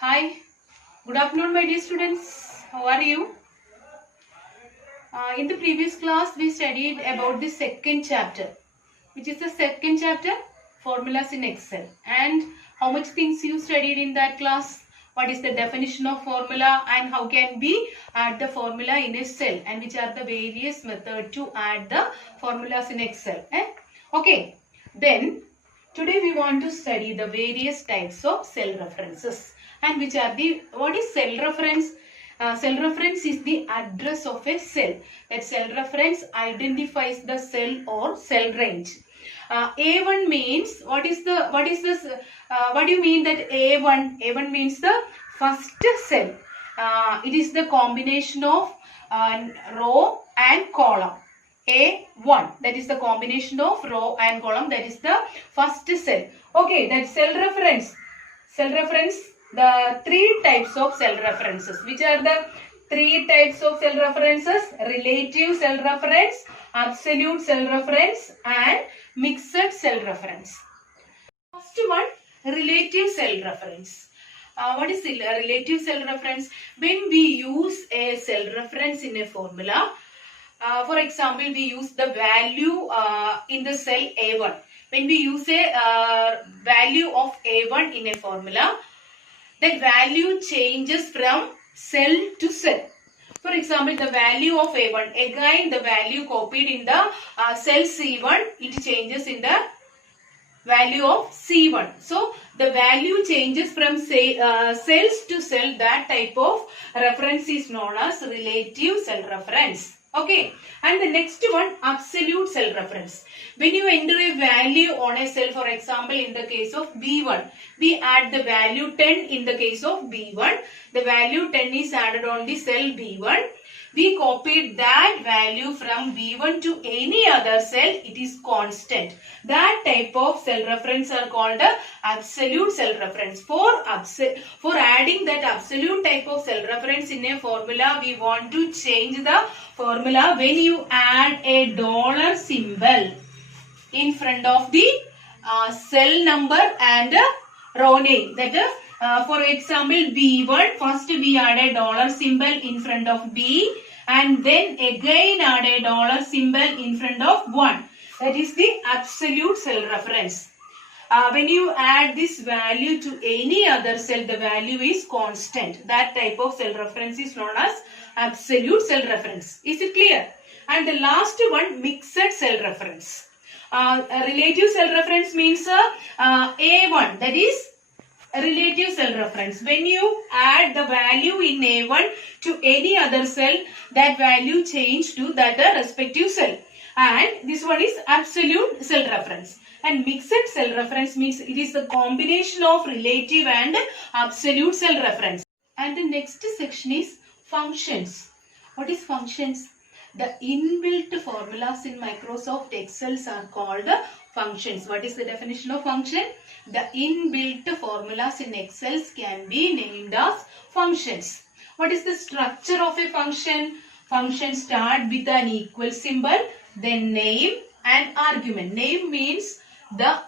Hi, good afternoon, my dear students. How are you? In the previous class, we studied about the second chapter, which is the second chapter, formulas in Excel. And how much things you studied in that class? What is the definition of formula and how can we add the formula in a cell? And which are the various methods to add the formulas in Excel? Okay, then today we want to study the various types of cell references. And which are what is cell reference? Cell reference is the address of a cell. That cell reference identifies the cell or cell range. A1 means what do you mean that A1? A1 means the first cell. It is the combination of row and column. A1, that is the combination of row and column, that is the first cell. Okay, that cell reference. Cell reference, the three types of cell references. Which are the three types of cell references? Relative cell reference, absolute cell reference and mixed cell reference. First one, relative cell reference. What is relative cell reference? When we use a cell reference in a formula, for example, we use the value in the cell A1. When we use a value of A1 in a formula, that value changes from cell to cell. For example, the value of A1, again the value copied in the cell C1, it changes in the value of C1. So, the value changes from cells to cell. That type of reference is known as relative cell reference. Okay, and the next one, absolute cell reference. When you enter a value on a cell, for example, in the case of B1, we add the value 10 in the case of B1. The value 10 is added on the cell B1. We copied that value from B1 to any other cell. It is constant. That type of cell reference are called absolute cell reference. For adding that absolute type of cell reference in a formula, we want to change the formula when you add a dollar symbol in front of the cell number and row name. That is, for example, B1, first we add a dollar symbol in front of B and then again add a dollar symbol in front of 1. That is the absolute cell reference. When you add this value to any other cell, the value is constant. That type of cell reference is known as absolute cell reference. Is it clear? And the last one, mixed cell reference. Relative cell reference means A1, that is a relative cell reference. When you add the value in A1 to any other cell, that value change to that respective cell. And this one is absolute cell reference. And mixed cell reference means it is the combination of relative and absolute cell reference. And the next section is functions. What is functions? The inbuilt formulas in Microsoft Excel are called functions. What is the definition of function? The inbuilt formulas in Excel can be named as functions. What is the structure of a function? Function start with an equal symbol, then name and argument. Name means the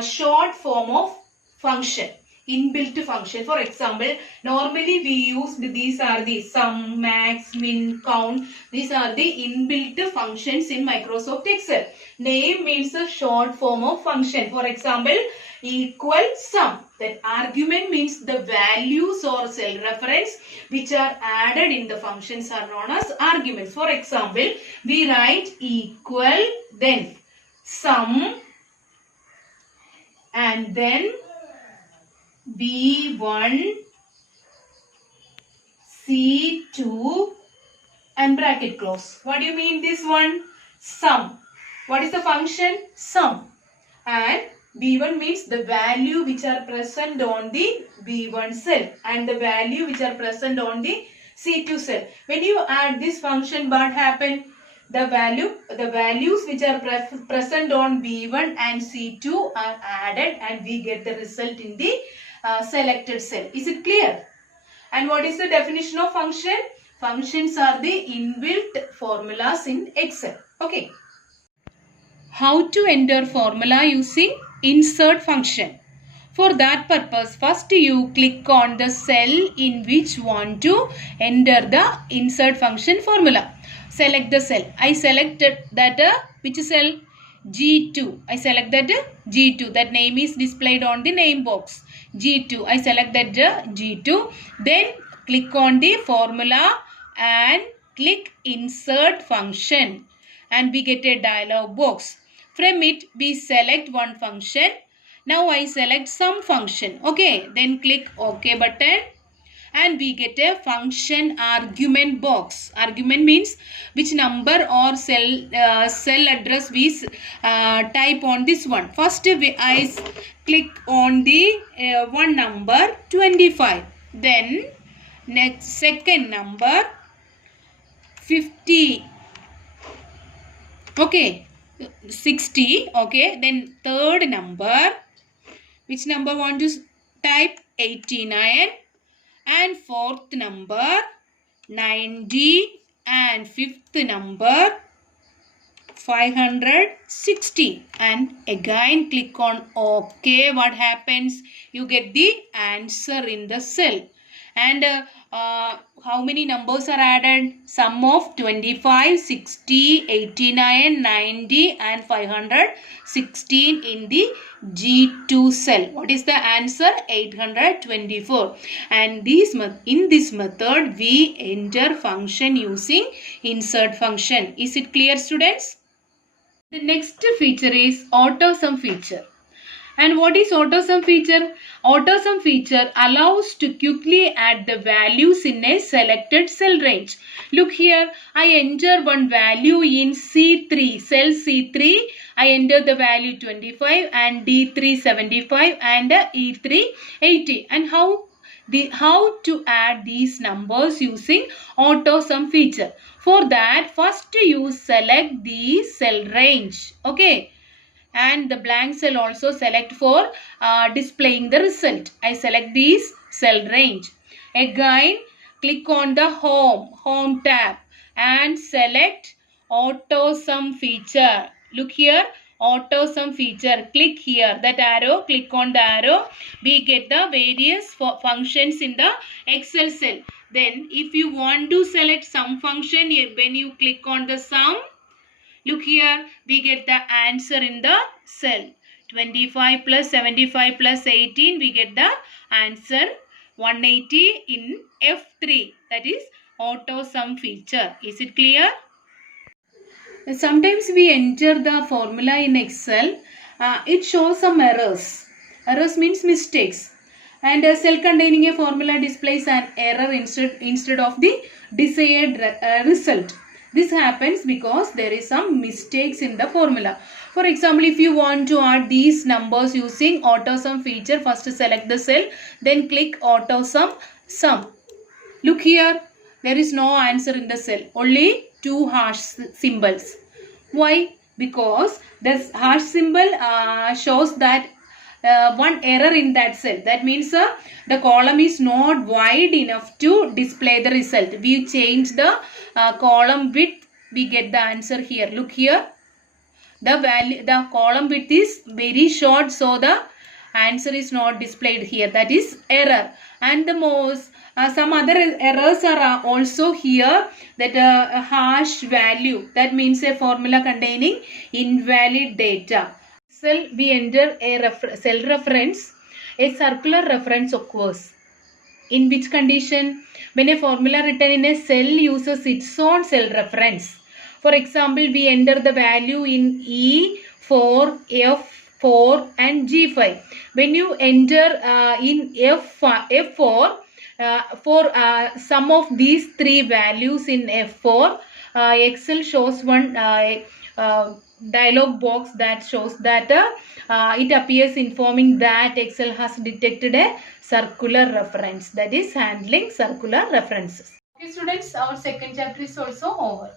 short form of function. Inbuilt function. For example, normally we use these are the sum, max, min, count. These are the inbuilt functions in Microsoft Excel. Name means the short form of function. For example, equal sum. That argument means the values or cell reference which are added in the functions are known as arguments. For example, we write equal, then sum, and then B1, C2 and bracket close. What do you mean this one? Sum. What is the function? Sum. And B1 means the value which are present on the B1 cell and the value which are present on the C2 cell. When you add this function, what happen? The values which are present on B1 and C2 are added and we get the result in the selected cell. Is it clear? And what is the definition of function? Functions are the inbuilt formulas in Excel. Okay. How to enter formula using insert function? For that purpose, first you click on the cell in which you want to enter the insert function formula. Select the cell. I selected that which cell? G2. I select that G2. That name is displayed on the name box. G2. I select that G2. Then click on the formula and click insert function. And we get a dialog box. From it, we select one function. Now I select some function. Okay. Then click OK button. And we get a function argument box. Argument means which number or cell address we type on this one. First I click on the one number 25. Then next second number 50. Okay, 60. Okay, then third number, which number want to type? 89. And fourth number 90 and fifth number 560, and again click on OK. What happens? You get the answer in the cell. And how many numbers are added? Sum of 25, 60, 89, 90 and 516 in the G2 cell. What is the answer? 824. And in this method we enter function using insert function. Is it clear, students? The next feature is Autosum feature. And what is Autosum feature? Autosum feature allows to quickly add the values in a selected cell range. Look here, I enter one value in C3, cell C3. I enter the value 25 and D3 75 and E3 80. And how to add these numbers using Autosum feature? For that, first you select the cell range. Okay. And the blank cell also select for displaying the result. I select this cell range. Again, click on the home tab and select Autosum feature. Look here, Autosum feature. Click here, that arrow, click on the arrow. We get the various functions in the Excel cell. Then if you want to select some function, when you click on the sum, look here, we get the answer in the cell. 25 plus 75 plus 18, we get the answer 180 in F3. That is Autosum feature. Is it clear? Sometimes we enter the formula in Excel. It shows some errors. Errors means mistakes. And a cell containing a formula displays an error instead of the desired result. This happens because there is some mistakes in the formula. For example, if you want to add these numbers using Autosum feature, first select the cell, then click Autosum sum. Look here, there is no answer in the cell, only two hash symbols. Why? Because this hash symbol shows that one error in that cell. That means the column is not wide enough to display the result. We change the column width, we get the answer here. Look here, the column width is very short, so the answer is not displayed here. That is error. And the some other errors are also here, that hash value, that means a formula containing invalid data. Cell we enter a cell reference, a circular reference occurs. In which condition? When a formula written in a cell uses its own cell reference. For example, we enter the value in E4, F4 and G5. When you enter in F4, for some of these three values in F4, Excel shows one dialog box that shows that it appears informing that Excel has detected a circular reference, that is handling circular references. Okay students, our second chapter is also over.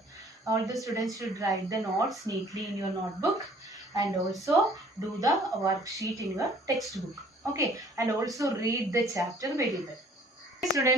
All the students should write the notes neatly in your notebook and also do the worksheet in your textbook. Okay, and also read the chapter very well. Okay, students.